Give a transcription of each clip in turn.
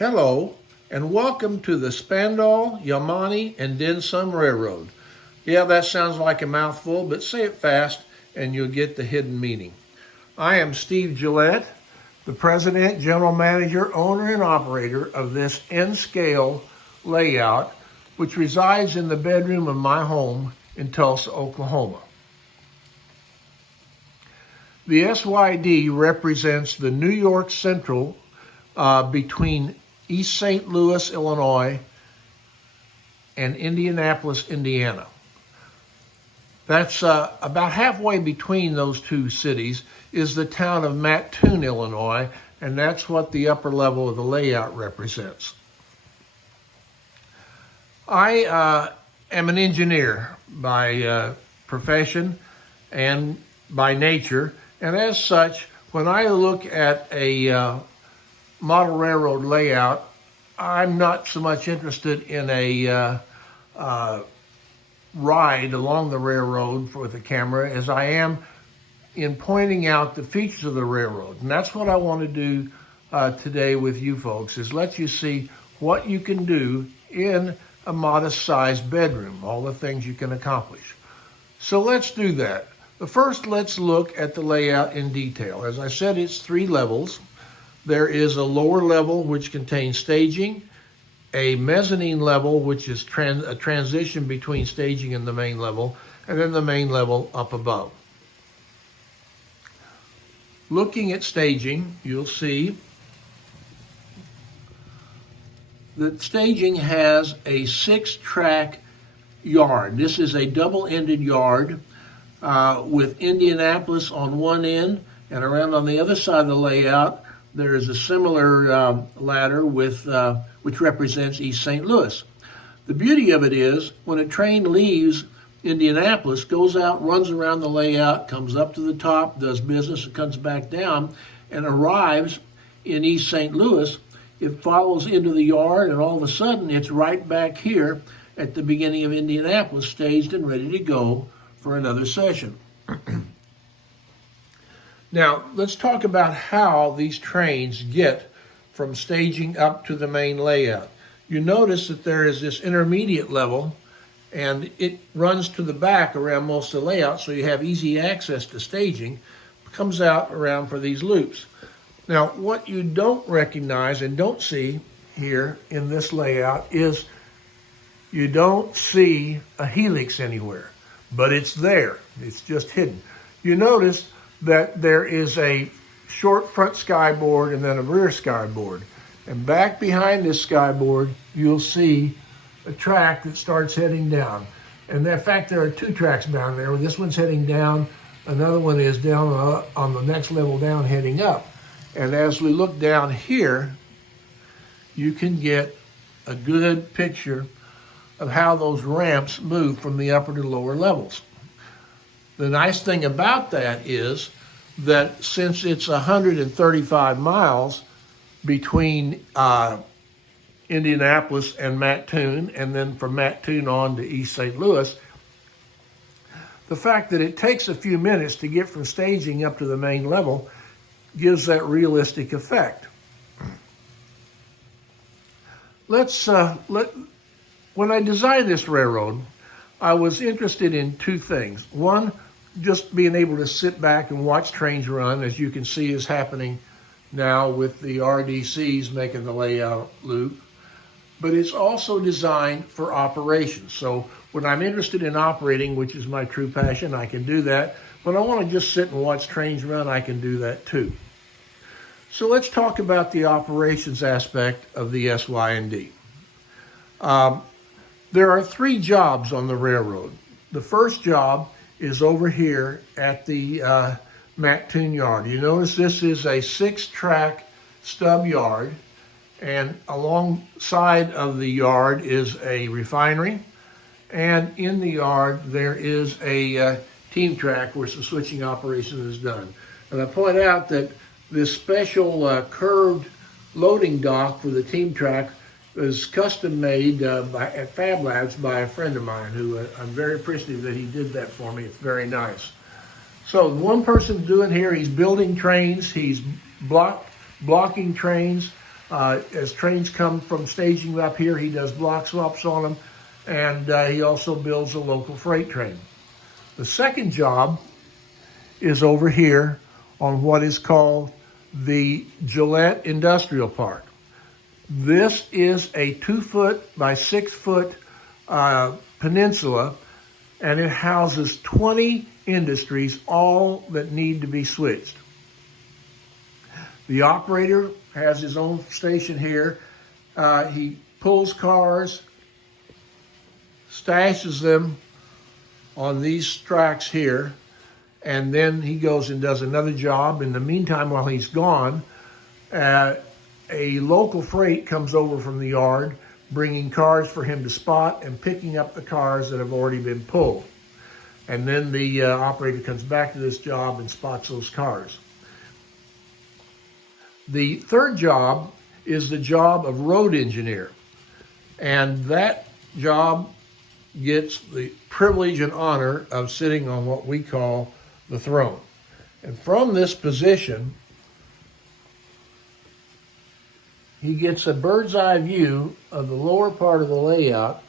Hello, and welcome to the Spaendahl, Yamanee, and Densum Railroad. Yeah, that sounds like a mouthful, but say it fast and you'll get the hidden meaning. I am Steve Gillette, the president, general manager, owner, and operator of this N-scale layout, which resides in the bedroom of my home in Tulsa, Oklahoma. The SY&D represents the New York Central between East St. Louis, Illinois, and Indianapolis, Indiana. That's about halfway between those two cities is the town of Mattoon, Illinois, and that's what the upper level of the layout represents. I am an engineer by profession and by nature, and as such, when I look at a model railroad layout, I'm not so much interested in a ride along the railroad with the camera as I am in pointing out the features of the railroad. And that's what I want to do today with you folks, is let you see what you can do in a modest-sized bedroom, all the things you can accomplish. So let's do that. But first, let's look at the layout in detail. As I said, it's 3 levels. There is a lower level which contains staging, a mezzanine level which is a transition between staging and the main level, and then the main level up above. Looking at staging, you'll see that staging has a 6-track yard. This is a double-ended yard with Indianapolis on one end, and around on the other side of the layout there is a similar ladder with which represents East St. Louis. The beauty of it is when a train leaves Indianapolis, goes out, runs around the layout, comes up to the top, does business, and comes back down, and arrives in East St. Louis, it follows into the yard, and all of a sudden it's right back here at the beginning of Indianapolis, staged and ready to go for another session. Now, let's talk about how these trains get from staging up to the main layout. You notice that there is this intermediate level, and it runs to the back around most of the layout, so you have easy access to staging. It comes out around for these loops. Now, what you don't recognize and don't see here in this layout is you don't see a helix anywhere, but it's there. It's just hidden. You notice that there is a short front skyboard and then a rear skyboard. And back behind this skyboard, you'll see a track that starts heading down. And in fact, there are 2 tracks down there. This one's heading down, another one is down on the next level down, heading up. And as we look down here, you can get a good picture of how those ramps move from the upper to lower levels. The nice thing about that is that since it's 135 miles between Indianapolis and Mattoon, and then from Mattoon on to East St. Louis, the fact that it takes a few minutes to get from staging up to the main level gives that realistic effect. When I designed this railroad, I was interested in 2 things. One, just being able to sit back and watch trains run, as you can see is happening now with the RDCs making the layout loop. But it's also designed for operations. So when I'm interested in operating, which is my true passion, I can do that. When I want to just sit and watch trains run, I can do that too. So let's talk about the operations aspect of the SY&D. There are 3 jobs on the railroad. The first job is over here at the Mattoon yard. You notice this is a 6-track stub yard, and alongside of the yard is a refinery, and in the yard there is a team track where some switching operation is done. And I point out that this special curved loading dock for the team track was custom made at Fab Labs by a friend of mine who I'm very appreciative that he did that for me. It's very nice. So one person's doing here, he's building trains, he's blocking trains. As trains come from staging up here, he does block swaps on them, and he also builds a local freight train. The second job is over here on what is called the Gillette Industrial Park. This is a 2-foot by 6-foot peninsula, and it houses 20 industries, all that need to be switched. The operator has his own station here. He pulls cars, stashes them on these tracks here, and then he goes and does another job. In the meantime, while he's gone, a local freight comes over from the yard, bringing cars for him to spot and picking up the cars that have already been pulled. And then the operator comes back to this job and spots those cars. The third job is the job of road engineer. And that job gets the privilege and honor of sitting on what we call the throne. And from this position, he gets a bird's eye view of the lower part of the layout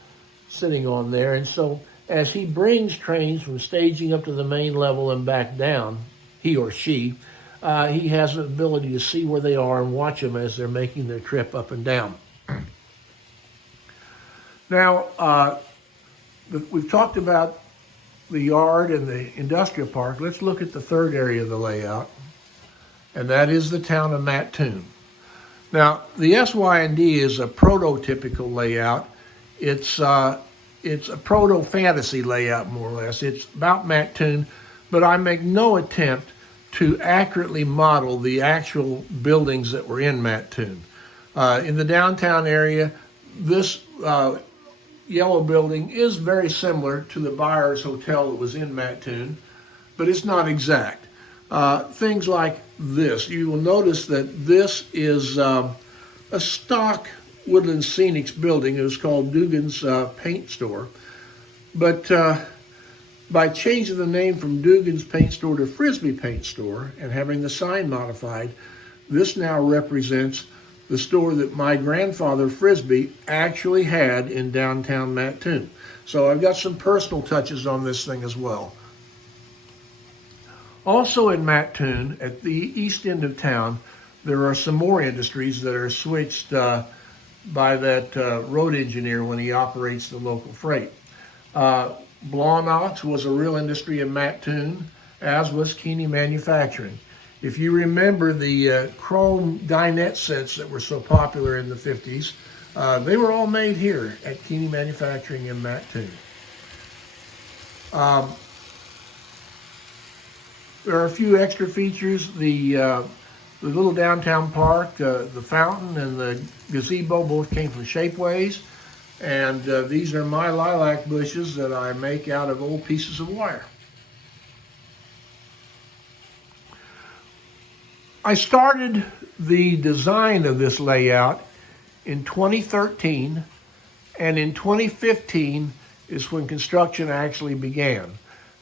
sitting on there. And so as he brings trains from staging up to the main level and back down, he or she, he has the ability to see where they are and watch them as they're making their trip up and down. Now, we've talked about the yard and the industrial park. Let's look at the third area of the layout, and that is the town of Mattoon. Now, the SY&D is a prototypical layout. It's a proto-fantasy layout, more or less. It's about Mattoon, but I make no attempt to accurately model the actual buildings that were in Mattoon. In the downtown area, this yellow building is very similar to the Byers Hotel that was in Mattoon, but it's not exact. Things like this, you will notice that this is a stock Woodland Scenics building. It was called Dugan's Paint Store, but by changing the name from Dugan's Paint Store to Frisbee Paint Store and having the sign modified, this now represents the store that my grandfather Frisbee actually had in downtown Mattoon. So I've got some personal touches on this thing as well. Also in Mattoon, at the east end of town, there are some more industries that are switched by that road engineer when he operates the local freight. Blawnox was a real industry in Mattoon, as was Keeney Manufacturing. If you remember the chrome dinette sets that were so popular in the 50s, they were all made here at Keeney Manufacturing in Mattoon. There are a few extra features. The little downtown park, the fountain and the gazebo both came from Shapeways. And these are my lilac bushes that I make out of old pieces of wire. I started the design of this layout in 2013, and in 2015 is when construction actually began.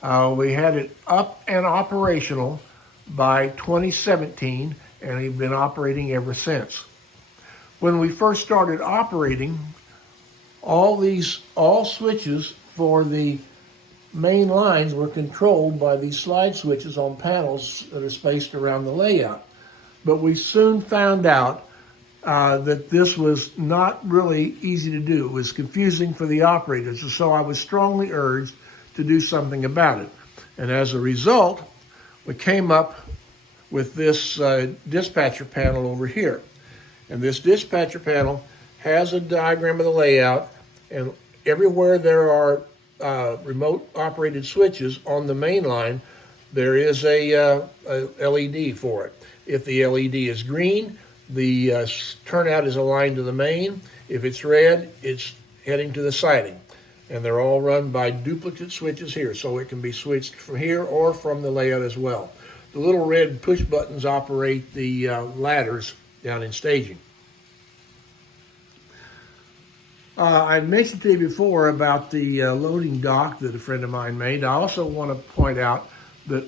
We had it up and operational by 2017, and we've been operating ever since. When we first started operating, all switches for the main lines were controlled by these slide switches on panels that are spaced around the layout. But we soon found out that this was not really easy to do. It was confusing for the operators, and so I was strongly urged to do something about it. And as a result, we came up with this dispatcher panel over here. And this dispatcher panel has a diagram of the layout, and everywhere there are remote operated switches on the main line, there is a LED for it. If the LED is green, the turnout is aligned to the main. If it's red, it's heading to the siding. And they're all run by duplicate switches here, so it can be switched from here or from the layout as well. The little red push buttons operate the ladders down in staging. I mentioned to you before about the loading dock that a friend of mine made. I also want to point out that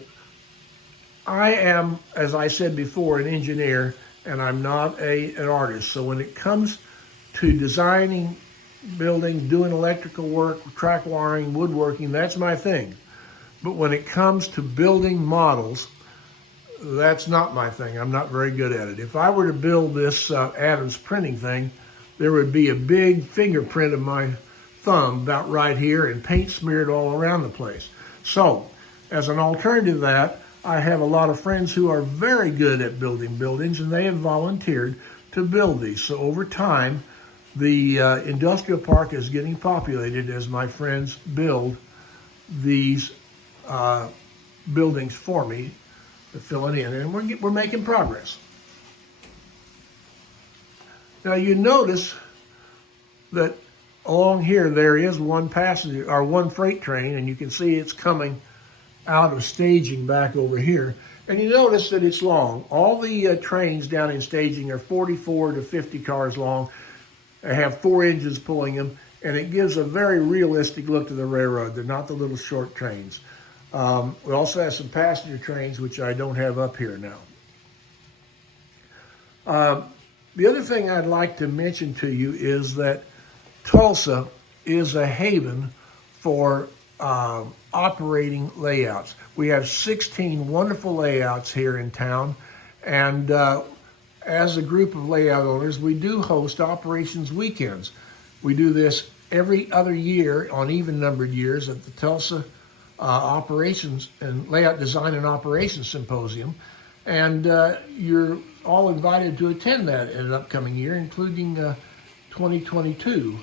I am, as I said before, an engineer, and I'm not an artist. So when it comes to designing, building, doing electrical work, track wiring, woodworking, that's my thing. But when it comes to building models, that's not my thing. I'm not very good at it. If I were to build this Adams printing thing, there would be a big fingerprint of my thumb about right here and paint smeared all around the place. So, as an alternative to that, I have a lot of friends who are very good at building buildings, and they have volunteered to build these. So over time, the industrial park is getting populated as my friends build these buildings for me to fill it in, and we're making progress. Now you notice that along here there is one passenger or one freight train, and you can see it's coming out of staging back over here. And you notice that it's long. All the trains down in staging are 44 to 50 cars long. They have 4 engines pulling them, and it gives a very realistic look to the railroad. They're not the little short trains. We also have some passenger trains, which I don't have up here now. The other thing I'd like to mention to you is that Tulsa is a haven for operating layouts. We have 16 wonderful layouts here in town, and as a group of layout owners, we do host operations weekends. We do this every other year on even-numbered years at the Tulsa Operations and Layout Design and Operations Symposium, and you're all invited to attend that in an upcoming year, including 2022.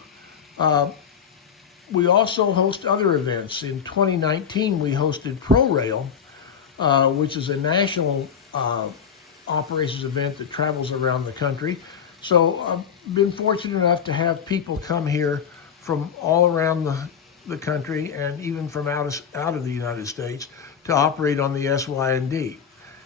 We also host other events. In 2019, we hosted ProRail, which is a national operations event that travels around the country. So I've been fortunate enough to have people come here from all around the country and even from out of the United States to operate on the SY&D.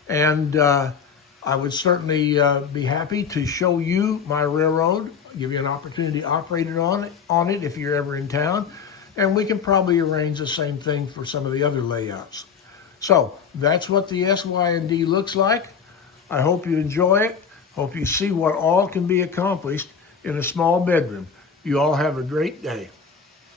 And I would certainly be happy to show you my railroad, give you an opportunity to operate it on it if you're ever in town, and we can probably arrange the same thing for some of the other layouts. So that's what the SY&D looks like. I hope you enjoy it. Hope you see what all can be accomplished in a small bedroom. You all have a great day.